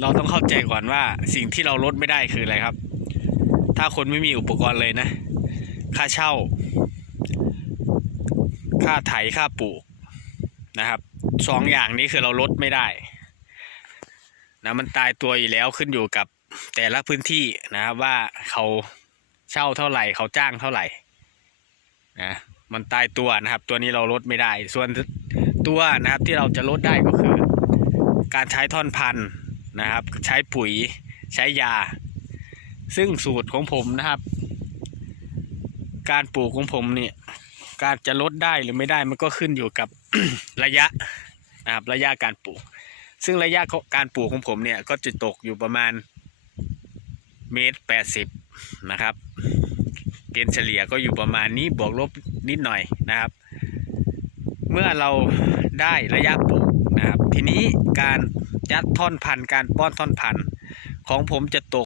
เราต้องเข้าใจก่อนว่าสิ่งที่เราลดไม่ได้คืออะไรครับถ้าคนไม่มีอุปกรณ์เลยนะค่าเช่าค่าไถค่าปลูกนะครับสองอย่างนี้คือเราลดไม่ได้นะมันตายตัวอยู่แล้วขึ้นอยู่กับแต่ละพื้นที่นะครับว่าเขาเช่าเท่าไหร่เขาจ้างเท่าไหร่นะมันตายตัวนะครับตัวนี้เราลดไม่ได้ส่วนตัวนะครับที่เราจะลดได้ก็คือการใช้ท่อนพันธุ์นะครับใช้ปุ๋ยใช้ยาซึ่งสูตรของผมนะครับการปลูกของผมเนี่ยการจะลดได้หรือไม่ได้มันก็ขึ้นอยู่กับ ระยะนะครับระยะการปลูกซึ่งระยะการปลูกของผมเนี่ยก็จะตกอยู่ประมาณ1.80 เมตรนะครับเกณฑ์เฉลี่ยก็อยู่ประมาณนี้บวกลบนิดหน่อยนะครับเมื่อเราได้ระยะปลูกนะครับทีนี้การยัดท่อนพันธุ์การป้อนท่อนพันธุ์ของผมจะตก